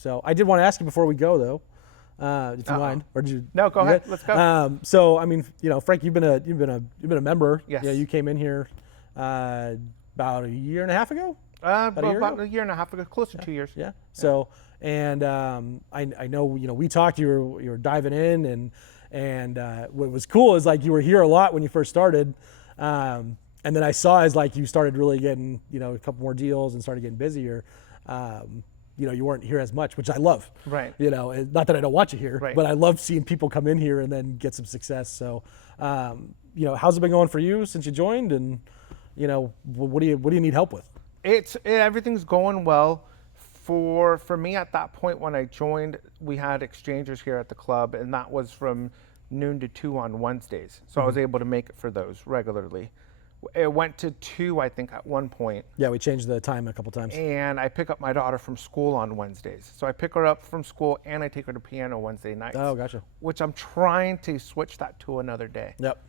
So I did want to ask you before we go though, if you mind, or did you? No, go you ahead. good? Let's go. So I mean, Frank, you've been a member. Yes. You came in here about a year and a half ago. About ago? a year and a half ago, close to 2 years. Yeah. So and I know we talked. You were diving in and what was cool is like you were here a lot when you first started. And then I saw as like you started really getting, a couple more deals and started getting busier, you weren't here as much, which I love. Right. Not that I don't want you here, Right. but I love seeing people come in here and then get some success. So, how's it been going for you since you joined? And, what do you need help with? Everything's going well. For me at that point when I joined, we had exchangers here at the club, and that was from noon to 2 on Wednesdays. So I was able to make it for those regularly. It went to 2, I think, at one point. Yeah, we changed the time a couple times. And I pick up my daughter from school on Wednesdays. So I pick her up from school and I take her to piano Wednesday nights. Oh, gotcha. Which I'm trying to switch that to another day. Yep.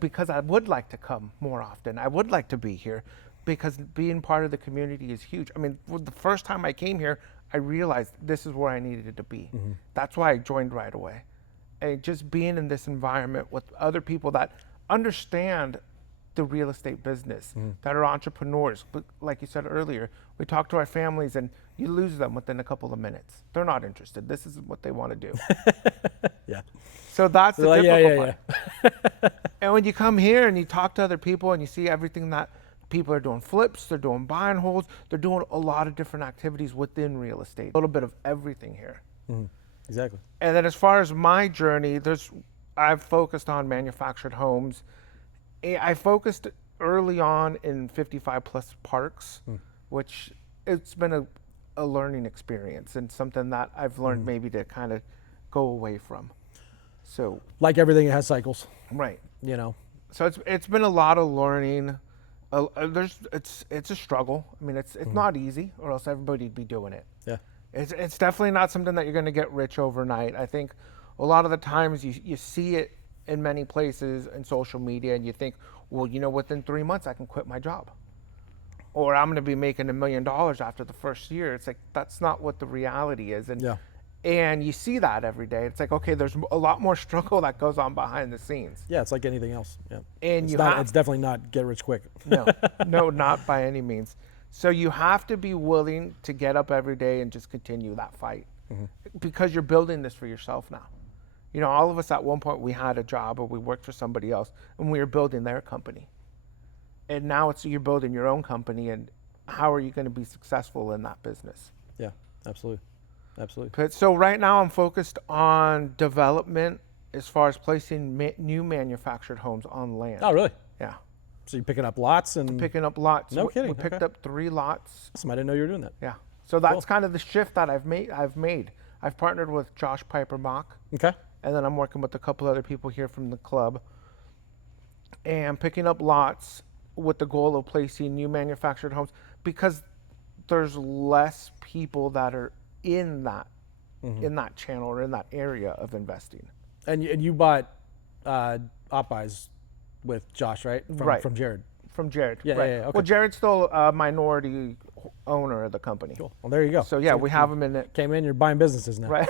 Because I would like to come more often. I would like to be here because being part of the community is huge. I mean, the first time I came here, I realized this is where I needed to be. That's why I joined right away. And just being in this environment with other people that understand the real estate business, that are entrepreneurs. But like you said earlier, we talk to our families and you lose them within a couple of minutes. They're not interested. This is what they want to do. Yeah. So that's the They're like, difficult yeah. part. And when you come here and you talk to other people and you see everything that people are doing, flips, they're doing buy and holds, they're doing a lot of different activities within real estate. A little bit of everything here. Exactly. And then as far as my journey, I've focused on manufactured homes. I focused early on in 55 plus parks, which it's been a learning experience and something that I've learned maybe to kind of go away from. So Like everything, it has cycles. right. So it's been a lot of learning. It's a struggle. I mean, it's not easy, or else everybody'd be doing it. Yeah. It's definitely not something that you're going to get rich overnight. I think a lot of the times you see it in many places in social media and you think, well, within 3 months I can quit my job. Or I'm going to be making $1 million after the first year. It's like, that's not what the reality is. And you see that every day. It's like, okay, there's a lot more struggle that goes on behind the scenes. Yeah, it's like anything else. Yeah. And It's definitely not get rich quick. No, not by any means. So you have to be willing to get up every day and just continue that fight because you're building this for yourself now. All of us at one point, we had a job or we worked for somebody else and we were building their company. And now you're building your own company, and how are you going to be successful in that business? Yeah, absolutely. Absolutely. So right now I'm focused on development as far as placing new manufactured homes on land. Oh, really? Yeah. So you're picking up lots and Picking up lots. No kidding, We picked okay. up 3 lots. Awesome. I didn't know you were doing that. Yeah. So that's Cool. kind of the shift that I've made. I've partnered with Josh Piper Mock, Okay. and then I'm working with a couple other people here from the club, and picking up lots with the goal of placing new manufactured homes because there's less people that are in that channel or in that area of investing. And you bought Opeyes with Josh, right? Right. From Jared. From Jared. Yeah, right. yeah, okay. Well, Jared's still a minority owner of the company. Cool. Well, there you go. So yeah, we have him in it. Came in, you're buying businesses now. Right.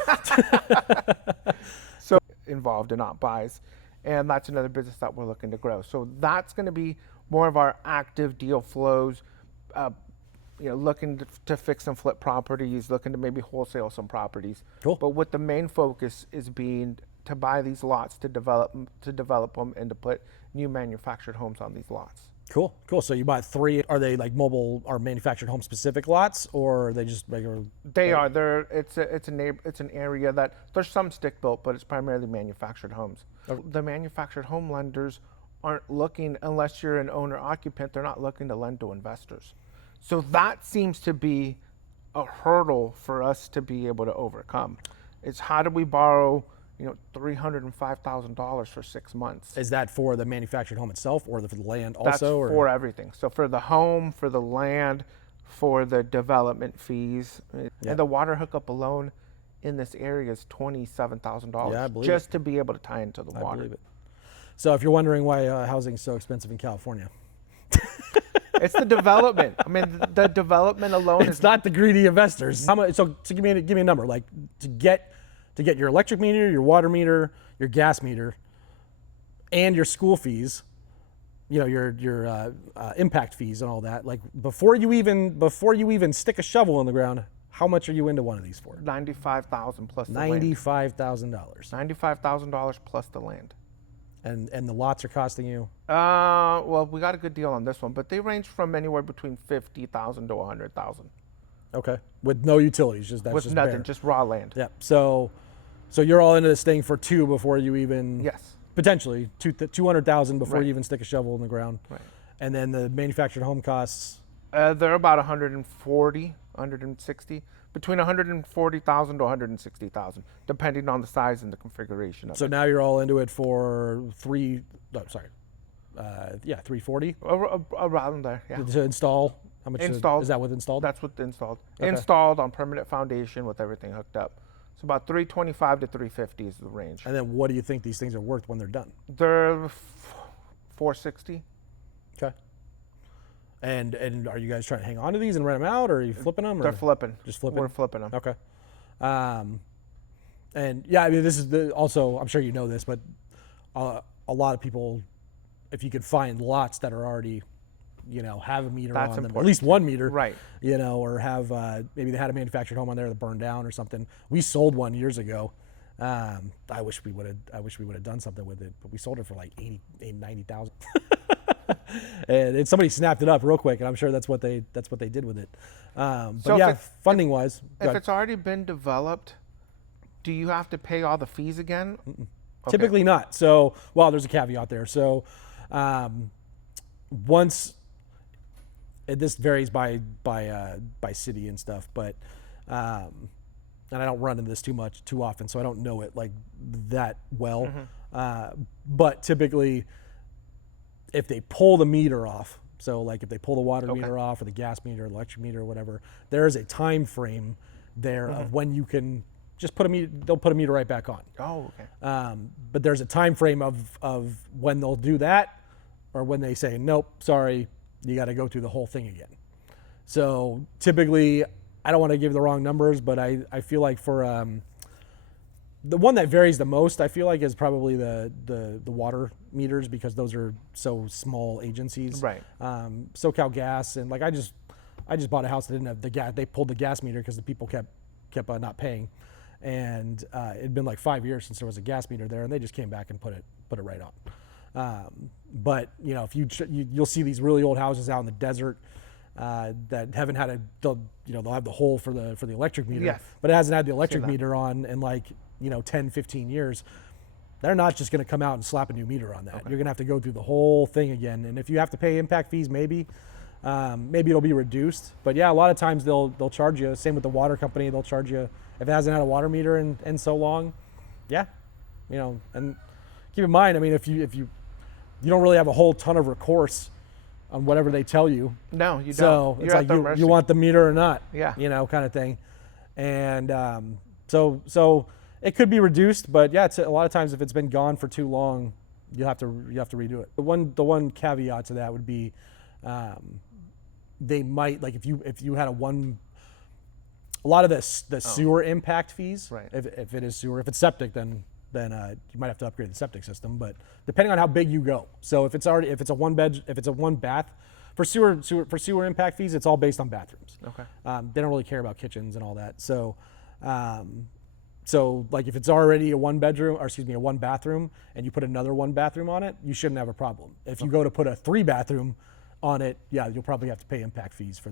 So involved in buys, and that's another business that we're looking to grow. So that's going to be more of our active deal flows, looking to fix and flip properties, looking to maybe wholesale some properties. Cool. But with the main focus is being to buy these lots, to develop them, and to put new manufactured homes on these lots. Cool. So you bought 3. Are they like mobile or manufactured home specific lots, or are they just regular? They are. It's an area that there's some stick built, but it's primarily manufactured homes. Okay. The manufactured home lenders aren't looking, unless you're an owner occupant, they're not looking to lend to investors. So that seems to be a hurdle for us to be able to overcome. It's how do we borrow, $305,000 for 6 months? Is that for the manufactured home itself, or for the land That's also? Or? for everything. So for the home, for the land, for the development fees, Yeah. and the water hookup alone in this area is $27,000 Yeah, I believe just to be able to tie into the I water. believe it. So if you're wondering why housing is so expensive in California, It's the development. I mean, the development alone It's is not the greedy investors. How much? So give me a number. Like to get your electric meter, your water meter, your gas meter, and your school fees. You know, your impact fees and all that. Like before you even stick a shovel in the ground, how much are you into one of these for? $95,000 plus the land. $95,000. $95,000 plus the land. And the lots are costing you. Well, we got a good deal on this one, but they range from anywhere between $50,000 to $100,000 Okay. With no utilities, just that's with just nothing, bare. just raw land. Yep. So you're all into this thing for two before you even Yes. potentially 200,000 before Right. you even stick a shovel in the ground. Right. And then the manufactured home costs. They're about 140, 160, between 140,000 to 160,000, depending on the size and the configuration of So it. now you're all into it for 340 Around there, yeah. to install. How much Installed. is that with installed? That's what installed. Okay. Installed on permanent foundation with everything hooked up. So about 325 to 350 is the range. And then what do you think these things are worth when they're done? They're 460. Okay. And are you guys trying to hang on to these and rent them out, or are you flipping them? They're Or? flipping. Just flipping? We're flipping them. Okay. And yeah, I mean, this is also, I'm sure you know this, but a lot of people, if you could find lots that are already, have a meter That's on them, at important least one meter, Right. Or have, maybe they had a manufactured home on there that burned down or something. We sold one years ago. I wish we would have done something with it, but we sold it for like 90,000. And somebody snapped it up real quick, and I'm sure that's what they did with it. But So yeah, funding wise, If it's already been developed, do you have to pay all the fees again? Okay. typically not. So, well, there's a caveat there. So, once this varies by city and stuff, but and I don't run into this too often, so I don't know it like that well. But typically, if they pull the meter off, so like if they pull the water meter off or the gas meter, electric meter, or whatever, there is a time frame there of when you can just put a meter. They'll put a meter right back on. Oh, okay. But there's a time frame of when they'll do that, or when they say nope, sorry, you got to go through the whole thing again. So typically, I don't want to give the wrong numbers, but I feel like for the one that varies the most, I feel like, is probably the water meters, because those are so small agencies. Right. SoCal Gas, and like I just bought a house that didn't have the gas. They pulled the gas meter because the people kept not paying, and it'd been like 5 years since there was a gas meter there, and they just came back and put it right on. But if you'll see these really old houses out in the desert that haven't had they'll have the hole for the electric meter, Yes. but it hasn't had the electric that. meter on in like 10, 15 years. They're not just going to come out and slap a new meter on that. You're going to have to go through the whole thing again. And if you have to pay impact fees, maybe it'll be reduced. But yeah, a lot of times they'll charge you. Same with the water company. They'll charge you if it hasn't had a water meter in so long. Yeah, and keep in mind, I mean, if you don't really have a whole ton of recourse on whatever they tell you. No, you So don't. it's You're like at their you mercy. want the meter or not. Yeah. Kind of thing. And so it could be reduced, but yeah, a lot of times if it's been gone for too long, you have to redo it. The one caveat to that would be, they might, like if you had a lot of the sewer impact fees. Right. If it is sewer, if it's septic, then you might have to upgrade the septic system. But depending on how big you go, so if it's a one bath, for sewer impact fees, it's all based on bathrooms. Okay. They don't really care about kitchens and all that. So, so like if it's already a one bathroom, and you put another one bathroom on it, you shouldn't have a problem. If you go to put a 3 bathroom on it, yeah, you'll probably have to pay impact fees for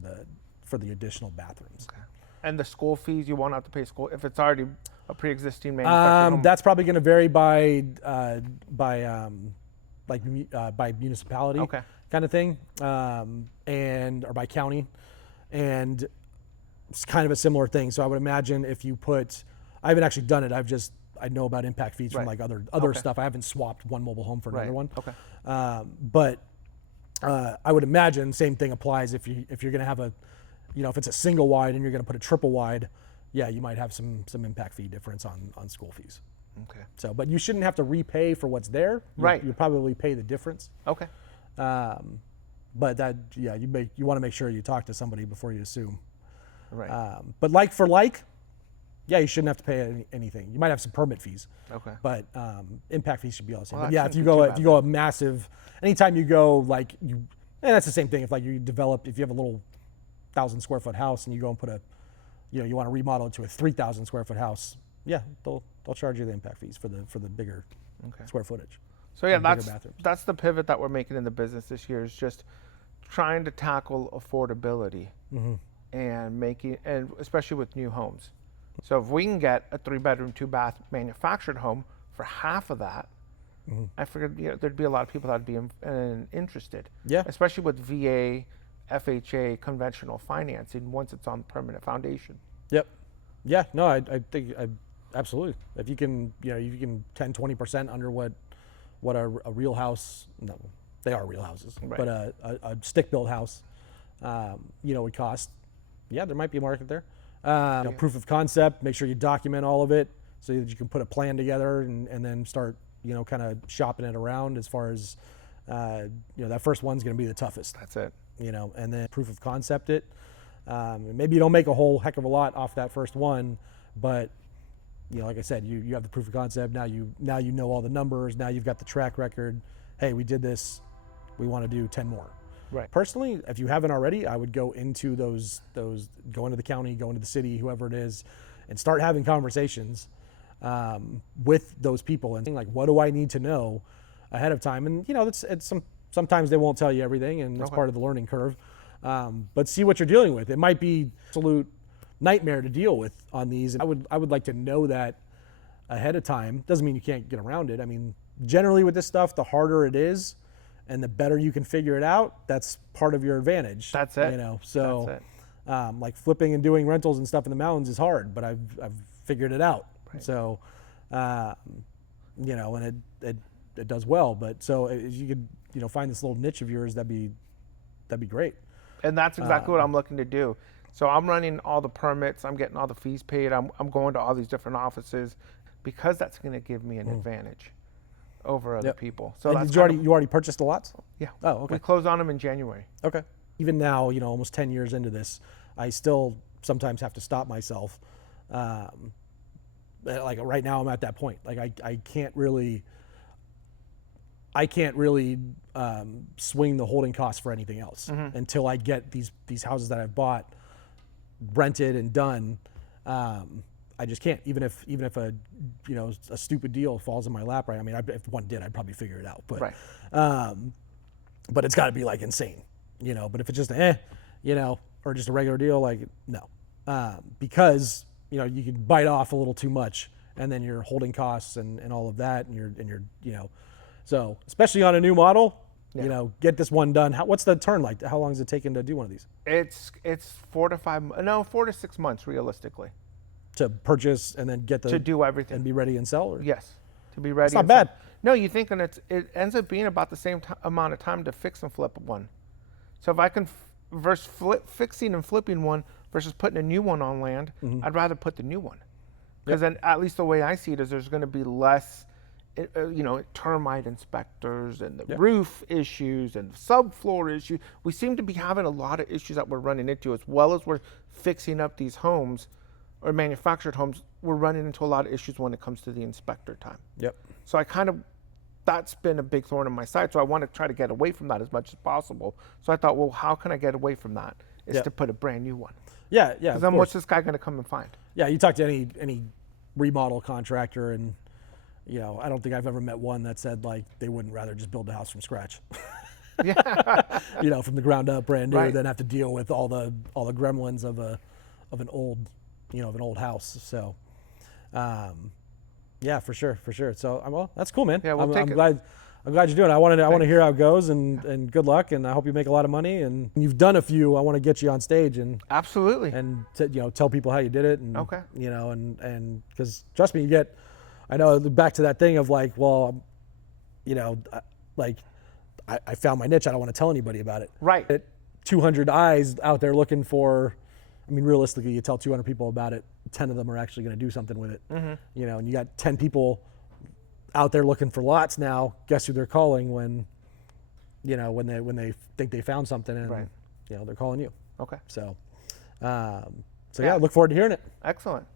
the additional bathrooms. Okay. And the school fees, you won't have to pay school if it's already a pre-existing manufactured home. That's probably going to vary by municipality, Okay. kind of thing, or by county, and it's kind of a similar thing. So I would imagine if you I haven't actually done it. I know about impact fees from Right. like other Okay. stuff. I haven't swapped one mobile home for Right. another one. Okay. But I would imagine same thing applies if you're going to have if it's a single wide and you're going to put a triple wide, yeah, you might have some impact fee difference on school fees. Okay. So, but you shouldn't have to repay for what's there. Right. You probably pay the difference. Okay. But that, yeah, you want to make sure you talk to somebody before you assume. Right. But like for like, yeah, you shouldn't have to pay anything. You might have some permit fees, Okay. but impact fees should be all the same. Well, But that yeah, if shouldn't you be go too if you bad go a massive, anytime you go like you, and that's the same thing. If like you develop, if you have a little 1,000 square foot house and you go and put a, you want to remodel it to a 3,000 square foot house, yeah, they'll charge you the impact fees for the bigger Okay. square footage. So yeah, and bigger that's bathrooms. that's the pivot that we're making in the business this year, is just trying to tackle affordability and making, and especially with new homes. So if we can get a 3-bedroom, 2-bath manufactured home for half of that, I figured there'd be a lot of people that'd be interested. Yeah. Especially with VA, FHA, conventional financing once it's on permanent foundation. Yep. Yeah. No, I think absolutely. If you can, you can 10-20% under what a real house. No, they are real houses, Right. but a stick built house, would cost. Yeah, there might be a market there. Proof of concept. Make sure you document all of it so that you can put a plan together and then start, kind of shopping it around as far as, that first one's going to be the toughest. That's it. And then proof of concept it. Maybe you don't make a whole heck of a lot off that first one, but like I said, you have the proof of concept. Now you know all the numbers. Now you've got the track record. Hey, we did this. We want to do 10 more. Right. Personally, if you haven't already, I would go into those go into the county, go into the city, whoever it is, and start having conversations with those people and think like, what do I need to know ahead of time? And sometimes they won't tell you everything, and that's part of the learning curve. But see what you're dealing with. It might be absolute nightmare to deal with on these. I would like to know that ahead of time. Doesn't mean you can't get around it. I mean, generally with this stuff, the harder it is and the better you can figure it out, that's part of your advantage. That's it. So That's it. like flipping and doing rentals and stuff in the mountains is hard, but I've figured it out. Right. So, and it does well. But so if you could, find this little niche of yours, that'd be great. And that's exactly what I'm looking to do. So I'm running all the permits. I'm getting all the fees paid. I'm going to all these different offices because that's going to give me an advantage over other people. So And that's did you already purchased the lots? yeah. Oh, okay. We closed on them in January. Okay. Even now, almost 10 years into this, I still sometimes have to stop myself. Like right now, I'm at that point. Like I can't really swing the holding costs for anything else until I get these houses that I've bought rented and done. I just can't. Even if a stupid deal falls in my lap, right? I mean, if one did, I'd probably figure it out. But Right. but it's got to be like insane, But if it's just or just a regular deal, like no, because you can bite off a little too much, and then your holding costs and all of that, and you're so especially on a new model, get this one done. What's the turn like? How long is it taking to do one of these? It's 4 to 6 months realistically To purchase and then get to do everything. and be ready and sell? Or? Yes, to be ready. It's not and sell. bad. No, you think, and it ends up being about the same amount of time to fix and flip one. So if I can versus fixing and flipping one versus putting a new one on land, I'd rather put the new one, because then at least the way I see it is there's going to be less, termite inspectors and the roof issues and subfloor issues. We seem to be having a lot of issues that we're running into, as well as we're fixing up these homes or manufactured homes. We're running into a lot of issues when it comes to the inspector time. Yep. So that's been a big thorn in my side. So I want to try to get away from that as much as possible. So I thought, well, how can I get away from that? Is to put a brand new one. Yeah. Because then what's this guy going to come and find? Yeah, you talk to any remodel contractor, and I don't think I've ever met one that said like they wouldn't rather just build a house from scratch. Yeah. From the ground up, brand new, Right. than have to deal with all the gremlins of an old house. So, yeah, for sure. So, that's cool, man. Yeah, we'll I'm take it. glad you're doing it. I want to hear how it goes, and good luck, and I hope you make a lot of money. And you've done a few. I want to get you on stage and Absolutely. tell people how you did it. And Okay. and because trust me, I know back to that thing of like, well, I found my niche. I don't want to tell anybody about it. Right. 200 eyes out there looking for. I mean, realistically, you tell 200 people about it, 10 of them are actually going to do something with it. And you got 10 people out there looking for lots now. Guess who they're calling when you know, when they think they found something and Right. you know they're calling you. Okay. So, Yeah. yeah, look forward to hearing it. Excellent.